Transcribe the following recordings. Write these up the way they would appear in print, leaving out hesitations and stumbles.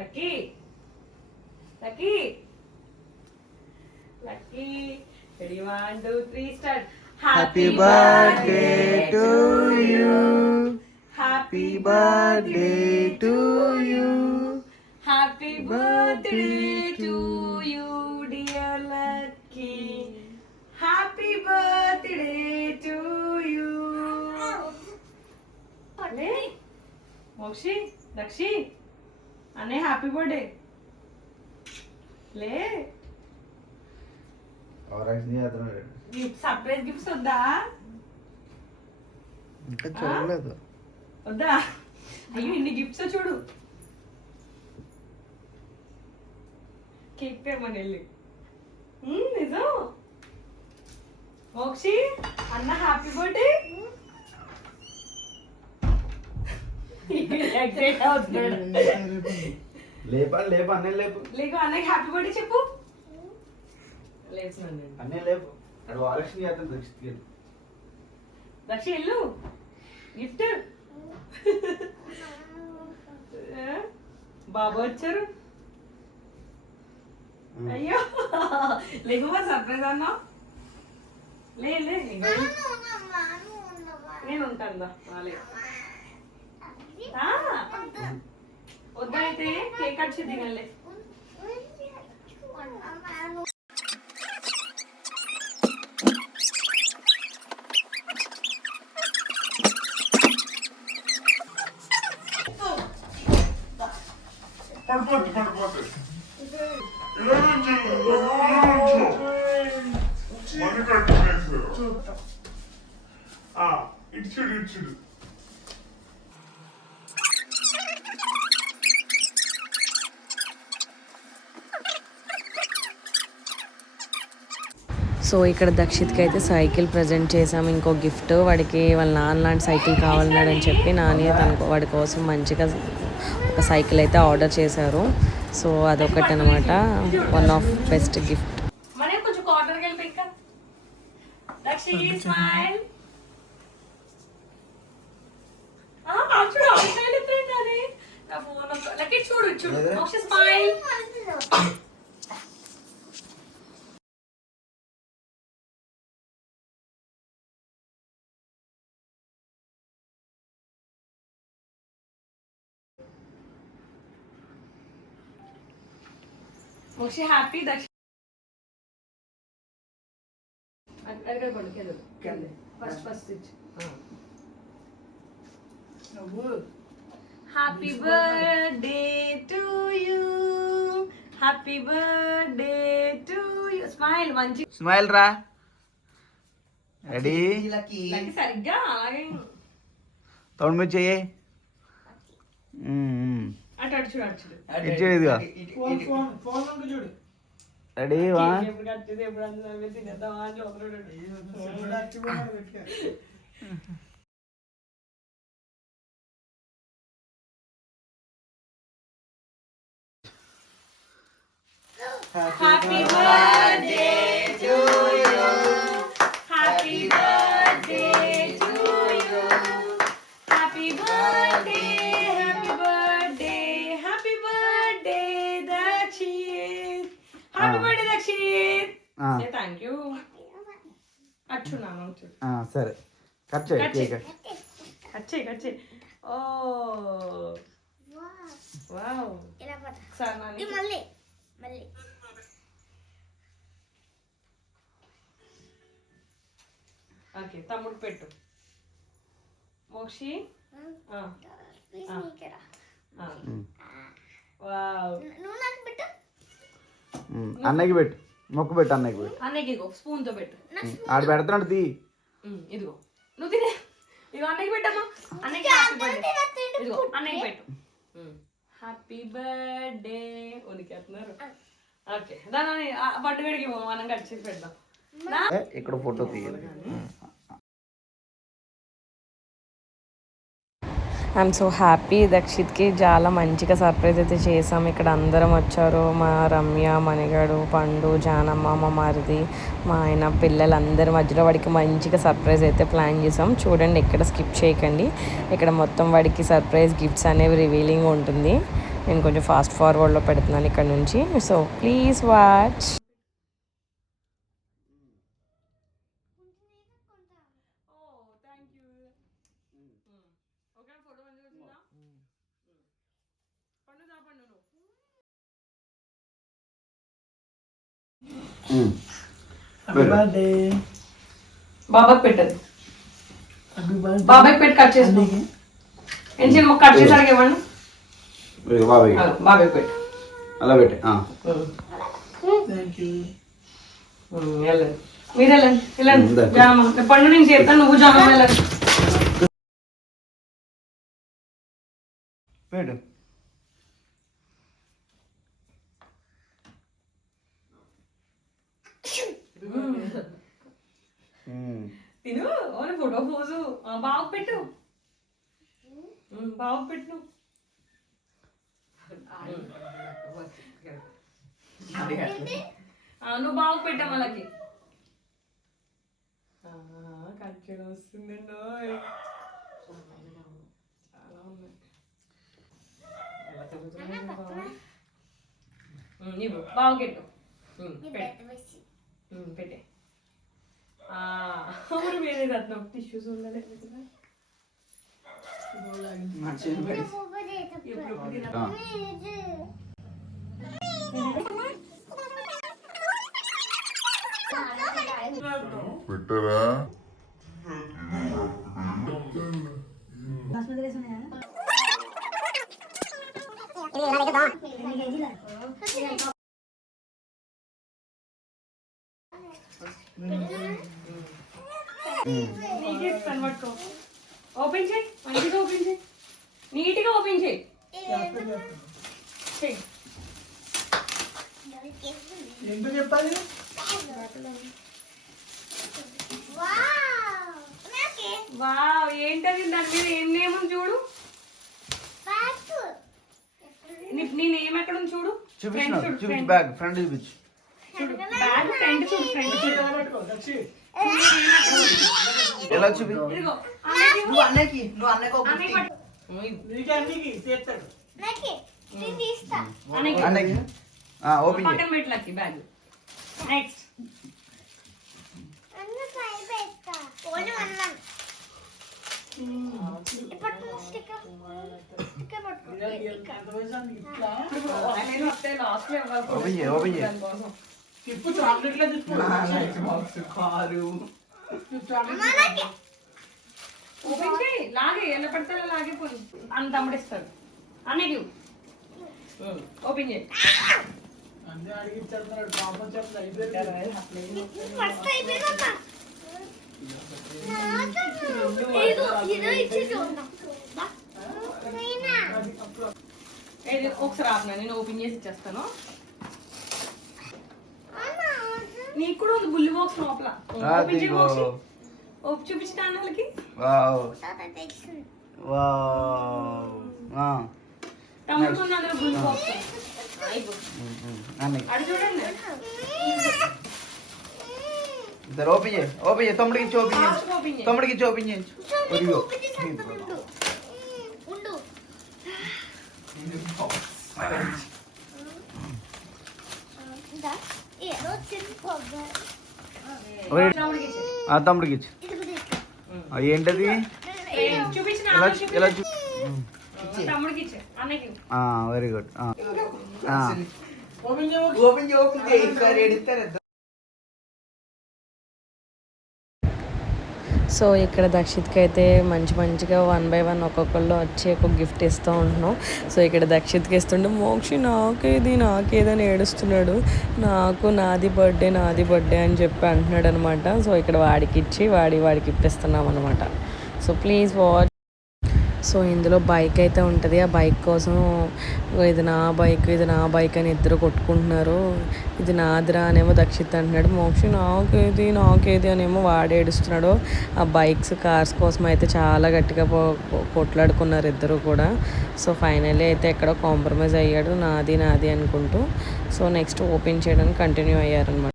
Lucky lucky lucky ready 1 2 3 start happy birthday to you happy birthday to you happy birthday to you dear lucky happy birthday to you లే మోక్షి దక్షి అనే happy birthday లే surprise gifts వద్దా ఇంకా చూడలేదు వద్దా అయ్యో ఇన్ని గిఫ్ట్స్ చూడు కేక్ తెమ్మని వెళ్ళి నిజం మోక్షి అన్న హ్యాపీ బర్త్డే లేపా లేపా అన్నీ లేపు లేకు అన్నకి హ్యాపీ బర్త్డే చెప్పు అన్నీ లేపు అడు ఆలక్ష్మి అతను దక్షిణ దక్ష వెళ్ళు గిఫ్ట్ బాబా వచ్చారు అయ్యో లేకు మరి సర్ప్రైజ్ అన్నా లే నేను ఉంటాను దా రాలే వద్దయితే కేక్ కట్ చేద్దాంలే పడిపోద్దు మనీ కట్టినేసారు ఇచ్చుడు సో ఇక్కడ దక్షిత్కి అయితే సైకిల్ ప్రజెంట్ చేసాము. ఇంకో గిఫ్ట్ వాడికి వాళ్ళ నాన్న లాంటి సైకిల్ కావాలన్నాడని చెప్పి నాని వాడి కోసం మంచిగా ఒక సైకిల్ అయితే ఆర్డర్ చేశారు. సో అదొకటి అనమాట, వన్ ఆఫ్ బెస్ట్ గిఫ్ట్. కొంచెం కార్నర్కి వెళ్ళి ఇంకా దక్షి స్మైల్ చూడు చూడు smile Mokshi happy Daksha first happy birthday to you happy birthday to you smile మంచి స్మైల్ రా రెడీ సరిగ్గా తొండ మీద చెయ్యి అటు అటు చూడు అటు చూడు ఇచ్చేదిగా రెడీ వా ఎప్పుడు కట్టేది ఎప్పుడు అందరూ తినేద్దామా అని happy birthday to you happy birthday to you happy birthday happy birthday happy birthday Dakshit happy birthday Dakshit thank you అచ్చున్నాను సరే కట్ చేయి కేక్ కట్ చేయి ఓ వావ్ సార్ నాని మళ్ళీ ఓకే తమ్ముడు పెట్టు మోక్షి అన్నయ్యకి పెట్టు మొక్కు పెట్టు అన్నయ్యకి పెట్టు అన్నయ్యకి ఇగో స్పూన్ తో పెట్టు ఆడు పెడుతున్నాడు తీ ఇదిగో నువ్వు తినే ఇదిగో అన్నయ్యకి పెట్టమ్మా అన్నయ్యకి హ్యాపీ బర్త్డే ఇదిగో అన్నయ్యకి పెట్టు హ్యాపీ బర్త్డే ఉనికేస్తున్నారు ఓకే దాని బర్త్డే వేడికి మనం కలిసి పెడదాం ఇక్కడ ఫోటో తీయాలి. I'm so happy. దక్షిత్కి చాలా మంచిగా సర్ప్రైజ్ అయితే చేసాం. ఇక్కడ అందరం వచ్చారు, మా రమ్య, మణిగాడు, పండు, జానమ్మ, మా మరిది, మా ఆయన, పిల్లలందరి మధ్యలో వాడికి మంచిగా సర్ప్రైజ్ అయితే ప్లాన్ చేసాం. చూడండి, ఇక్కడ స్కిప్ చేయకండి. ఇక్కడ మొత్తం వాడికి సర్ప్రైజ్ గిఫ్ట్స్ అనేవి రివీలింగ్ ఉంటుంది. నేను కొంచెం ఫాస్ట్ ఫార్వర్డ్లో పెడుతున్నాను ఇక్కడ నుంచి. So please watch. బాబాకి పెట్టదు, బాబాకి పెట్టి కట్ చేసుకో. ఏంటి కట్ చేసాడు ఇవ్వండి, బాబాయ్ బాబాకి పెట్టు. అలా పెట్టి వెళ్ళండి, మీరు వెళ్ళండి వెళ్ళండి. జామ ఎప్పటి నుంచి చెప్తాను, నువ్వు జామ వెళ్ళండి. పెట్టు. తిను ఓన్లీ ఫోటో పోజు. బాబు పెట్టు, బాబు పెట్టు. నువ్వు బాబు పెట్టా వాళ్ళకి. కచ్చడం వస్తుందండి, చాలా ఉన్నాయి. నీవు బాగుకెట్టు పెట్టే. అవును వేరే రత్నం టిష్యూస్ ఉండాలి. పెట్టరా నీకే ఇస్తాను, పట్టుకో. ఓపెన్ చేయి, మంచిగా ఓపెన్ చేయి, నీట్గా ఓపెన్ చేయి. ఎందుకు చెప్పాలి? వావ్, ఏంటది దాని మీద ఏం నేమ్ ఉంది చూడు. నీ నేమ్ ఎక్కడ ఉంది చూడు. చూపించు, బ్యాగ్ ఫ్రంట్ చూపించు. బ్యాగ్ ఫ్రంట్ చూడు, ఫ్రంట్ చూడు. ఎలా చూపి. ఇదిగో నువ్వు అన్నకి అన్నయ్య పట్టు. నీకు అన్నికి చేస్తాడు. అన్నకి ఓపెన్ చేయి. పక్కన పెట్టలకి బ్యాగ్. నెక్స్ట్ ఓపెన్ చేయి, ఓపెన్ చేయి. తిప్పు, చాక్లెట్లే తిప్పు. ఓపెన్ చేయి, లాగే ఎలా పడితే అలా లాగే పోయి అన్న తమ్ముడిస్తాడు. అన్నకి ఓపెన్ చేయి. అన్నీ అడిగిచ్చేస్తున్నాడు, పాపం చెప్పలేదు. అయిపోయింది. ఒకసారి ఆపిన, నేను ఓపెన్ చేసి ఇచ్చేస్తాను. నీకు కూడా ఉంది బుల్లి బాక్స్ లోపల. ఓపెన్ చేయి బాక్స్. చూపించిన అన్నలకి. తమ్ముడు అందులో బుల్లి బాక్స్. అది చూడండి. ఇద్దరు ఓపెన్ చేయి, ఓపెన్ చేయి. తమ్ముడికి ఇచ్చి ఓపెన్ చేయించు, ఓపెన్ చేయి. తమ్ముడికి ఇచ్చి ఓపెన్ చేయించు. తమ్ముడికి ఇచ్చే. తమ్ముడికి ఇచ్చు. ఏంటది? చూపించిన ఎలా అన్నకి ఎలా తమ్ముడికి ఇచ్చే, అన్నకి. Very good. ఓపెన్ చేయి. సో ఇక్కడ దక్షిత్కి అయితే మంచిగా 1 by 1 ఒక్కొక్కళ్ళు వచ్చి ఒక గిఫ్ట్ ఇస్తూ ఉంటున్నాం. సో ఇక్కడ దక్షిత్కి ఇస్తుంటే మోక్షి నాకేది అని ఏడుస్తున్నాడు. నాది బర్త్డే అని చెప్పి అంటున్నాడు అనమాట. సో ఇక్కడ వాడికి ఇచ్చి వాడికి ఇప్పిస్తున్నాం అనమాట. So please watch. సో ఇందులో బైక్ అయితే ఉంటుంది. ఆ బైక్ కోసం ఇది నా బైక్ అని ఇద్దరు కొట్టుకుంటున్నారు. ఇది నాదిరా అనేమో దక్షిత్ అంటున్నాడు. మోక్షి నాకేది అనేమో వాడు ఏడుస్తున్నాడు. ఆ బైక్స్ కార్స్ కోసం అయితే చాలా గట్టిగా కొట్లాడుకున్నారు ఇద్దరు కూడా. సో ఫైనల్లీ అయితే ఎక్కడో కాంప్రమైజ్ అయ్యాడు, నాది అనుకుంటూ. సో నెక్స్ట్ ఓపెన్ చేయడానికి కంటిన్యూ అయ్యారనమాట.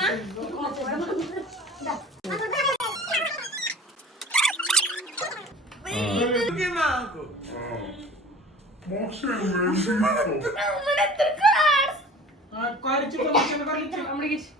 నాన్న మాకు మోక్షం కారు ఇచ్చి చిన్న కారు ఇచ్చి తమ్ముడికి ఇచ్చి.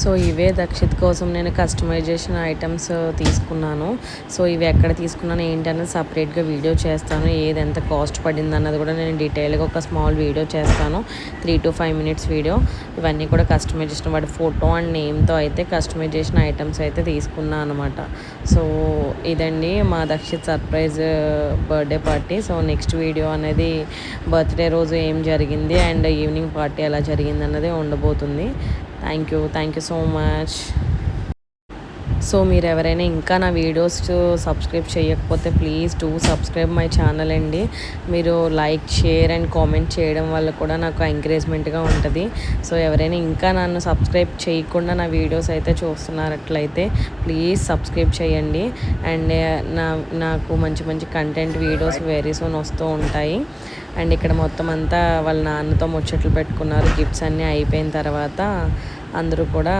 సో ఇవే దక్షిత్ కోసం నేను కస్టమైజేషన్ ఐటమ్స్ తీసుకున్నాను. సో ఇవి ఎక్కడ తీసుకున్నాను ఏంటనేది సపరేట్గా వీడియో చేస్తాను. ఏది ఎంత కాస్ట్ పడింది అన్నది కూడా నేను డీటెయిల్గా ఒక స్మాల్ వీడియో చేస్తాను, 3 to 5 minutes వీడియో. ఇవన్నీ కూడా కస్టమైజేషన్ వాడి ఫోటో అండ్ నేమ్తో అయితే కస్టమైజేషన్ ఐటమ్స్ అయితే తీసుకున్నాను అనమాట. సో ఇదండి మా Dakshit surprise birthday party. So next video అనేది బర్త్డే రోజు ఏం జరిగింది అండ్ ఈవినింగ్ పార్టీ ఎలా జరిగింది అన్నది ఉండబోతుంది. Thank you so much. So మీరు ఎవరైనా ఇంకా నా వీడియోస్ సబ్స్క్రైబ్ చేయకపోతే please do subscribe my channel అండి. మీరు లైక్, షేర్ అండ్ కామెంట్ చేయడం వల్ల కూడా నాకు ఎంకరేజ్మెంట్గా ఉంటుంది. సో ఎవరైనా ఇంకా నన్ను సబ్స్క్రైబ్ చేయకుండా నా వీడియోస్ అయితే చూస్తున్నట్లయితే ప్లీజ్ సబ్స్క్రైబ్ చేయండి. అండ్ నాకు మంచి మంచి కంటెంట్ వీడియోస్ వెరీ సూన్ వస్తూ ఉంటాయి. అండ్ ఇక్కడ మొత్తం అంతా వాళ్ళ నాన్నతో ముచ్చట్లు పెట్టుకున్నారు. గిఫ్ట్స్ అన్నీ అయిపోయిన తర్వాత అందరూ కూడా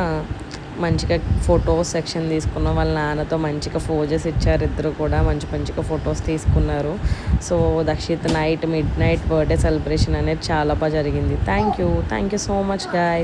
మంచిగా ఫొటోస్ సెక్షన్ తీసుకున్నాం. వాళ్ళ నాన్నతో మంచిగా ఫోజెస్ ఇచ్చారు. ఇద్దరు కూడా మంచిగా ఫొటోస్ తీసుకున్నారు. So Dakshit mid night birthday celebration అనేది చాలా బాగా జరిగింది. Thank you so much guy.